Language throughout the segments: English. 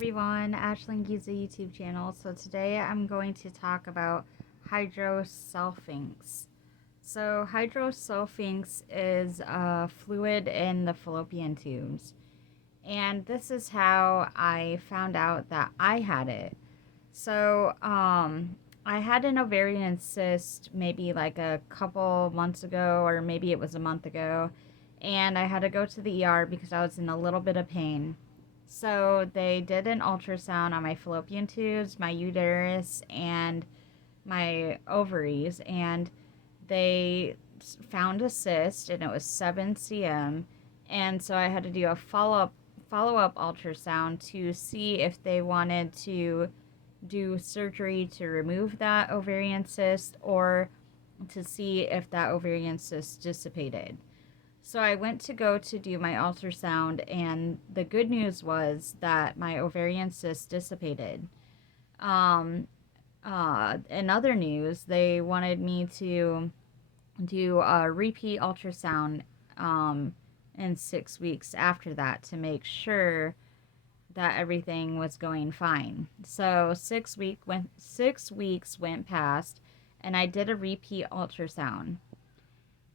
Everyone, Ashlyn Giza YouTube channel. So today I'm going to talk about hydrosalpinx. So hydrosalpinx is a fluid in the fallopian tubes, and this is how I found out that I had it. So I had an ovarian cyst maybe like a couple months ago, or maybe it was a month ago, and I had to go to the ER because I was in a little bit of pain. So they did an ultrasound on my fallopian tubes, my uterus, and my ovaries, and they found a cyst, and it was 7 cm. And so I had to do a follow up ultrasound to see if they wanted to do surgery to remove that ovarian cyst or to see if that ovarian cyst dissipated. So I went to go to do my ultrasound, and the good news was that my ovarian cyst dissipated. Um, in other news, they wanted me to do a repeat ultrasound um, in 6 weeks after that to make sure that everything was going fine. So 6 weeks went past, and I did a repeat ultrasound.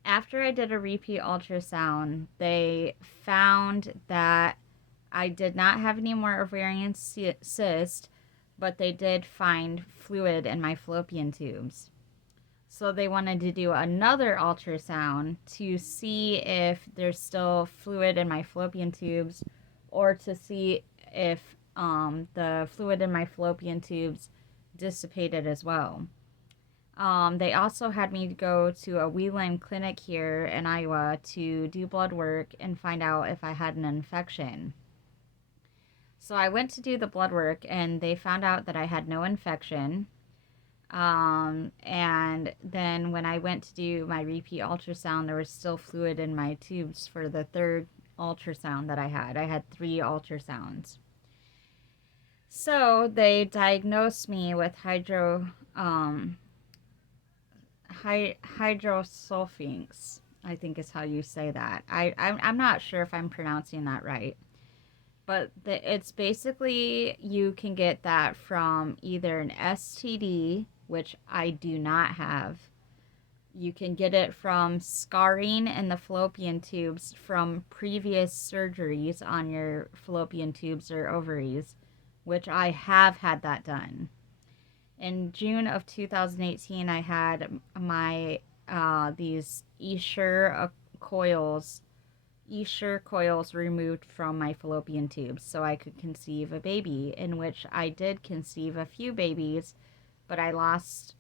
After I did a repeat ultrasound, they found that I did not have any more ovarian cyst, but they did find fluid in my fallopian tubes. So they wanted to do another ultrasound to see if there's still fluid in my fallopian tubes, or to see if the fluid in my fallopian tubes dissipated as well. They also had me go to a Wheeling clinic here in Iowa to do blood work and find out if I had an infection. So I went to do the blood work, and they found out that I had no infection. And then when I went to do my repeat ultrasound, there was still fluid in my tubes for the third ultrasound that I had. I had 3 ultrasounds. So they diagnosed me with hydrosalpinx, I think is how you say that. I'm not sure if I'm pronouncing that right. But it's basically, you can get that from either an STD, which I do not have. You can get it from scarring in the fallopian tubes from previous surgeries on your fallopian tubes or ovaries, which I have had that done. In June of 2018, I had my these Essure coils removed from my fallopian tubes so I could conceive a baby, in which I did conceive a few babies, but I lost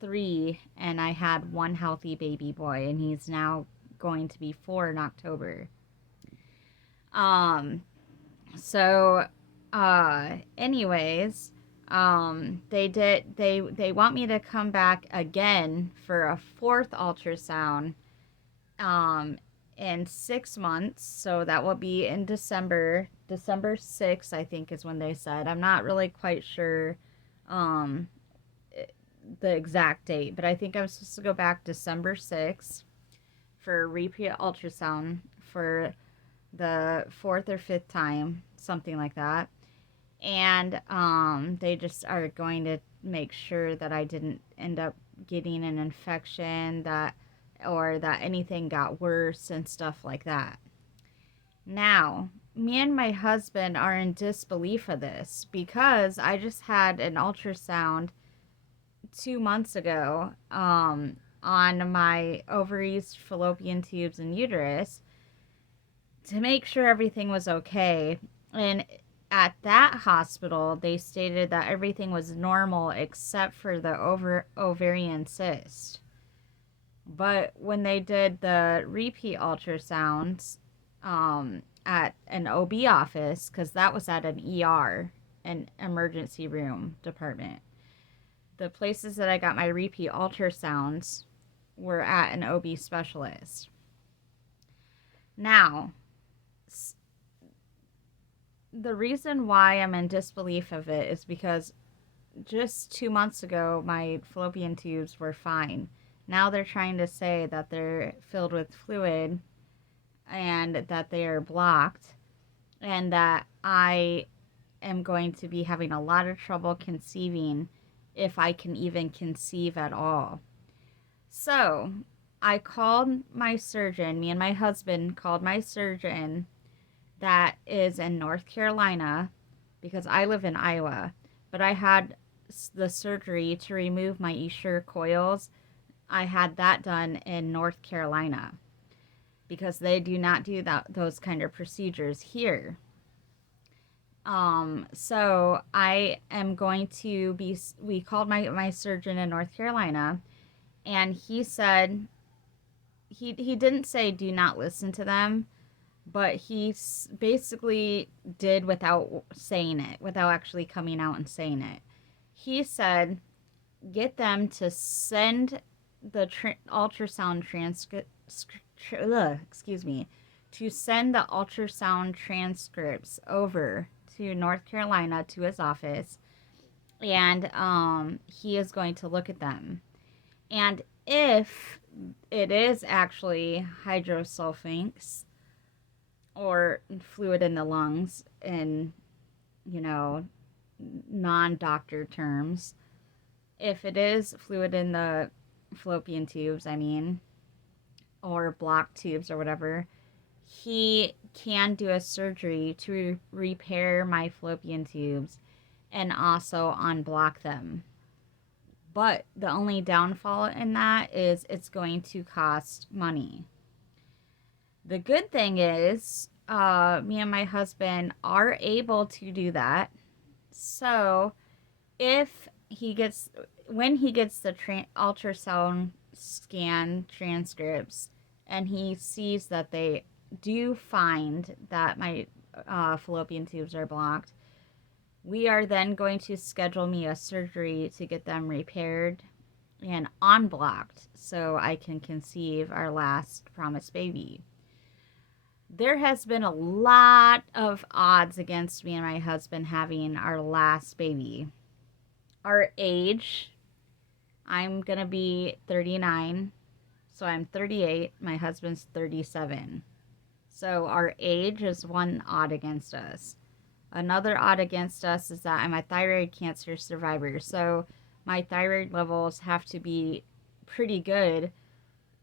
3, and I had one healthy baby boy, and he's now going to be 4 in October. Um, so, anyways, they want me to come back again for a fourth ultrasound, um, in 6 months. So that will be in December 6th, I think is when they said. I'm not really quite sure, um, the exact date, but I think I'm supposed to go back December 6th for a repeat ultrasound for the fourth or fifth time, something like that. And they just are going to make sure that I didn't end up getting an infection, or that anything got worse and stuff like that. Now, me and my husband are in disbelief of this because I just had an ultrasound 2 months ago, on my ovaries, fallopian tubes, and uterus to make sure everything was okay. And at that hospital, they stated that everything was normal except for the ovarian cyst. But when they did the repeat ultrasounds, at an OB office, because that was at an ER, an emergency room department, the places that I got my repeat ultrasounds were at an OB specialist. Now, the reason why I'm in disbelief of it is because just 2 months ago, my fallopian tubes were fine. Now they're trying to say that they're filled with fluid and that they are blocked, and that I am going to be having a lot of trouble conceiving, if I can even conceive at all. So I called my surgeon, me and my husband called my surgeon that is in North Carolina, because I live in Iowa, but I had the surgery to remove my Essure coils. I had that done in North Carolina because they do not do those kind of procedures here. So I am going to be, we called my surgeon in North Carolina, and he said, he didn't say do not listen to them, but he basically did without saying it, without actually coming out and saying it. He said, get them to send the ultrasound transcript, excuse me, to send the ultrasound transcripts over to North Carolina to his office, and he is going to look at them. And if it is actually hydrosalpinx, or fluid in the lungs, in, you know, non-doctor terms, if it is fluid in the fallopian tubes, I mean, or blocked tubes or whatever, he can do a surgery to repair my fallopian tubes and also unblock them. But the only downfall in that is it's going to cost money. The good thing is, me and my husband are able to do that. So, if he gets, when he gets the ultrasound scan transcripts, and he sees that they do find that my fallopian tubes are blocked, we are then going to schedule me a surgery to get them repaired and unblocked so I can conceive our last promised baby. There has been a lot of odds against me and my husband having our last baby. Our age, I'm going to be 39, so I'm 38. My husband's 37. So our age is one odd against us. Another odd against us is that I'm a thyroid cancer survivor, so my thyroid levels have to be pretty good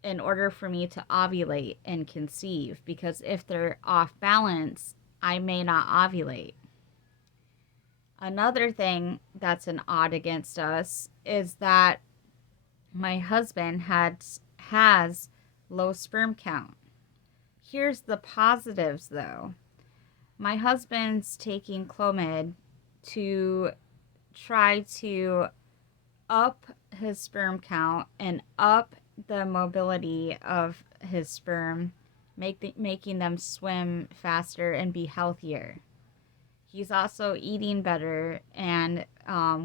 in order for me to ovulate and conceive, because if they're off balance, I may not ovulate. Another thing that's an odd against us is that my husband has low sperm count. Here's the positives though. My husband's taking Clomid to try to up his sperm count and up the mobility of his sperm, making them swim faster and be healthier. He's also eating better and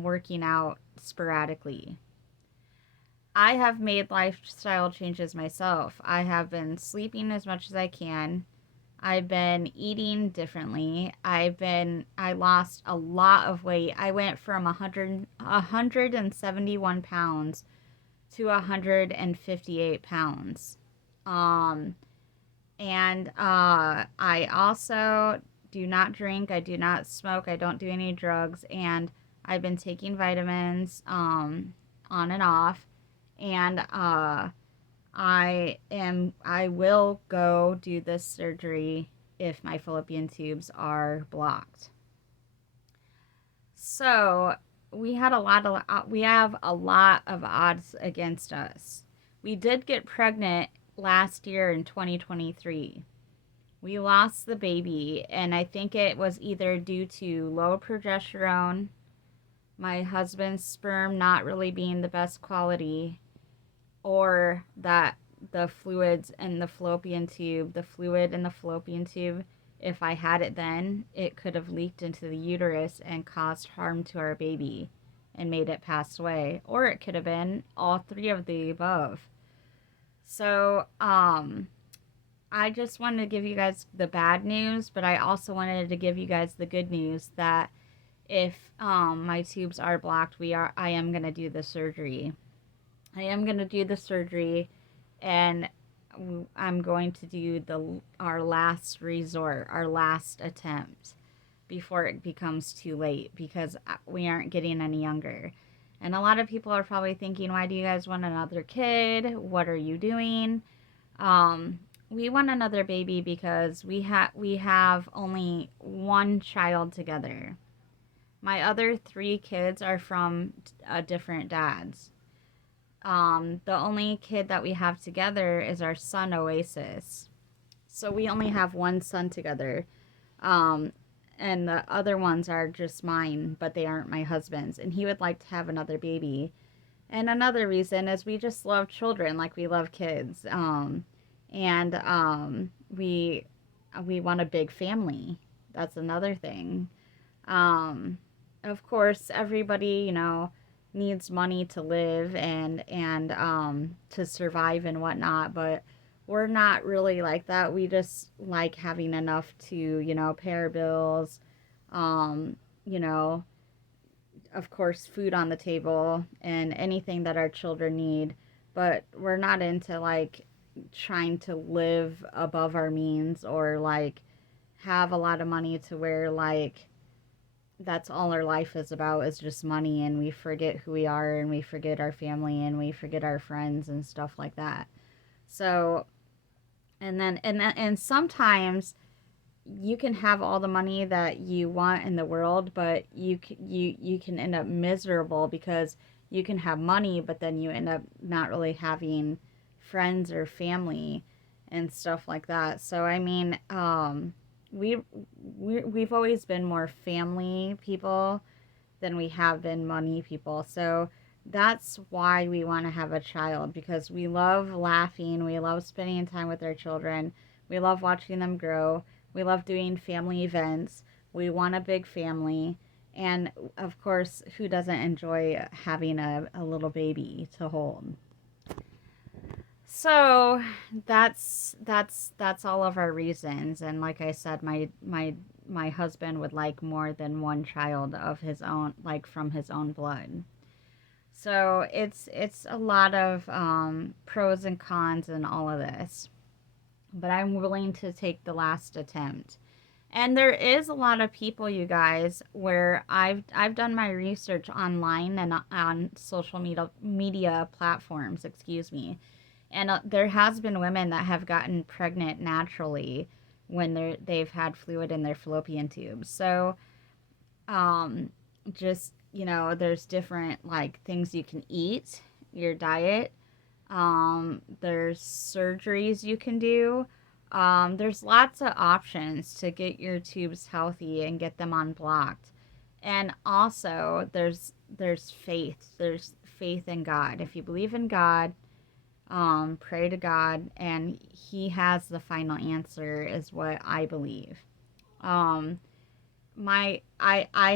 working out sporadically. I have made lifestyle changes myself. I have been sleeping as much as I can. I've been eating differently. I lost a lot of weight. I went from 171 pounds to 158 pounds. I also do not drink. I do not smoke. I don't do any drugs. And I've been taking vitamins on and off. And I will go do this surgery if my fallopian tubes are blocked. So we have a lot of odds against us. We did get pregnant last year in 2023. We lost the baby, and I think it was either due to low progesterone, my husband's sperm not really being the best quality, or that the fluid in the fallopian tube, if I had it then, it could have leaked into the uterus and caused harm to our baby and made it pass away. Or it could have been all three of the above. So, I just wanted to give you guys the bad news, but I also wanted to give you guys the good news that if my tubes are blocked, I am going to do the surgery. And I'm going to do our last resort, our last attempt. before it becomes too late, because we aren't getting any younger. And a lot of people are probably thinking, why do you guys want another kid? What are you doing? Um, we want another baby because we have only one child together. My other three kids are from different dads. The only kid that we have together is our son Oasis. So we only have one son together. Um, and the other ones are just mine, but they aren't my husband's. And he would like to have another baby. And another reason is we just love children, like we love kids. And we want a big family. That's another thing. Um, of course, everybody, needs money to live and to survive and whatnot, but we're not really like that. We just like having enough to, pay our bills, um, you know, of course, food on the table and anything that our children need. But we're not into like trying to live above our means or like have a lot of money to where like that's all our life is about is just money, and we forget who we are and we forget our family and we forget our friends and stuff like that. So, and sometimes you can have all the money that you want in the world, but you can end up miserable because you can have money, but then you end up not really having friends or family and stuff like that. So I mean, we, we've always been more family people than we have been money people. So that's why we want to have a child, because we love laughing, we love spending time with our children, we love watching them grow, we love doing family events, we want a big family, and of course, who doesn't enjoy having a little baby to hold? So that's all of our reasons, and like I said, my husband would like more than one child of his own, like from his own blood. So it's a lot of pros and cons and all of this, but I'm willing to take the last attempt. And there is a lot of people, you guys, where I've done my research online and on social media platforms, excuse me, and there has been women that have gotten pregnant naturally when they've had fluid in their fallopian tubes. So um, just there's different like things you can eat, your diet. There's surgeries you can do. There's lots of options to get your tubes healthy and get them unblocked. And also, there's faith. There's faith in God. If you believe in God, pray to God, and He has the final answer, is what I believe. Um, I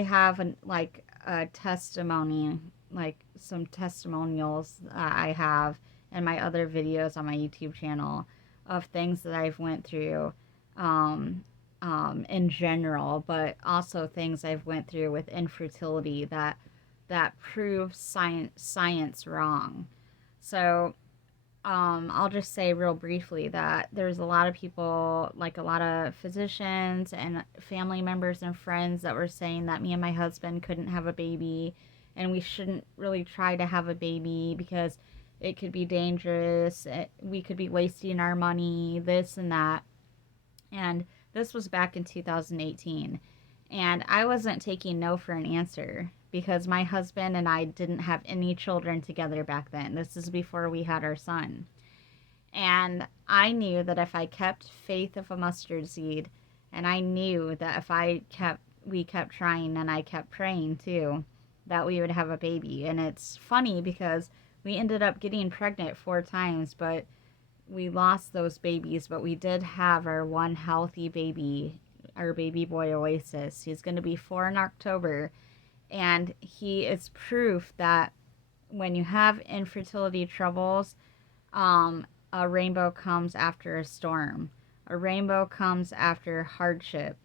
have like a testimony, like some testimonials I have in my other videos on my YouTube channel of things that I've went through um, in general, but also things I've went through with infertility that prove science wrong. So I'll just say real briefly that there's a lot of people, like a lot of physicians and family members and friends, that were saying that me and my husband couldn't have a baby and we shouldn't really try to have a baby because it could be dangerous. We could be wasting our money, this and that. And this was back in 2018. And I wasn't taking no for an answer because my husband and I didn't have any children together back then. This is before we had our son. And I knew that if I kept faith of a mustard seed, and I knew that if we kept trying and I kept praying too, that we would have a baby. And it's funny because we ended up getting pregnant 4 times, but we lost those babies, but we did have our one healthy baby, our baby boy Oasis. He's going to be 4 in October, and he is proof that when you have infertility troubles, a rainbow comes after a storm. A rainbow comes after hardship.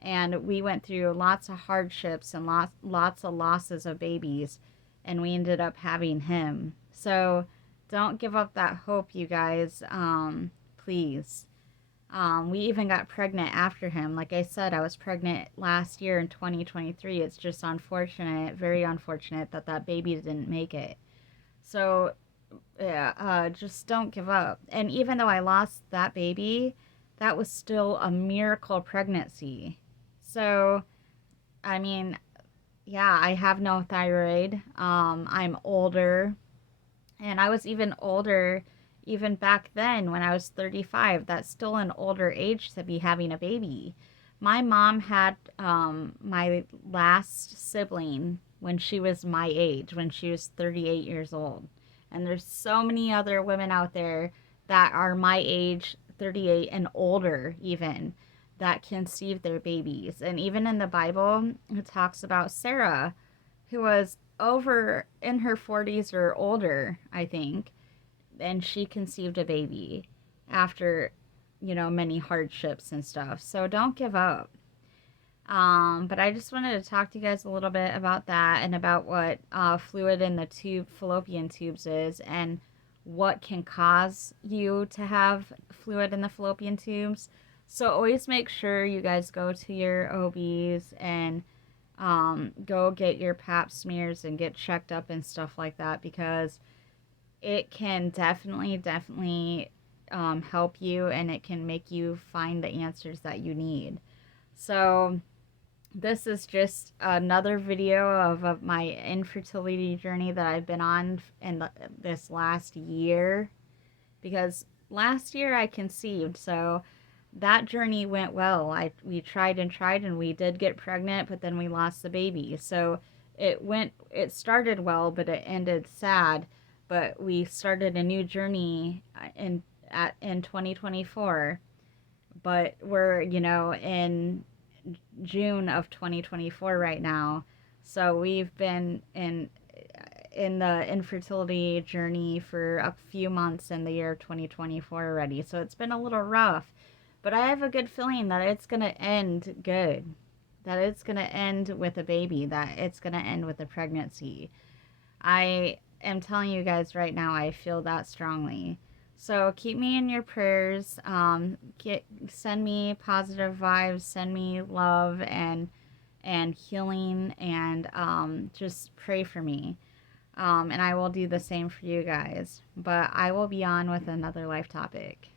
And we went through lots of hardships and lots of losses of babies, and we ended up having him. So don't give up that hope, you guys. Please. We even got pregnant after him. Like I said, I was pregnant last year in 2023. It's just unfortunate, very unfortunate that that baby didn't make it. So, yeah, just don't give up. And even though I lost that baby, that was still a miracle pregnancy. So, I mean, yeah, I have no thyroid. I'm older, and I was even older even back then when I was 35. That's still an older age to be having a baby. My mom had my last sibling when she was my age, when she was 38 years old. And there's so many other women out there that are my age, 38 and older even, that conceive their babies. And even in the Bible, it talks about Sarah, who was over in her 40s or older, I think, and she conceived a baby after, many hardships and stuff. So don't give up. But I just wanted to talk to you guys a little bit about that and about what fluid in the fallopian tubes is, and what can cause you to have fluid in the fallopian tubes. So always make sure you guys go to your OBs and go get your pap smears and get checked up and stuff like that, because it can definitely help you, and it can make you find the answers that you need. So this is just another video of my infertility journey that I've been on in this last year, because last year I conceived, so that journey went well. We tried and tried, and we did get pregnant, but then we lost the baby. So it started well, but it ended sad. But we started a new journey in 2024. But we're, in June of 2024 right now. So we've been in the infertility journey for a few months in the year 2024 already. So it's been a little rough, but I have a good feeling that it's going to end good. That it's going to end with a baby, that it's going to end with a pregnancy. I am telling you guys right now, I feel that strongly. So keep me in your prayers. Send me positive vibes, send me love and healing, and just pray for me. And I will do the same for you guys. But I will be on with another life topic.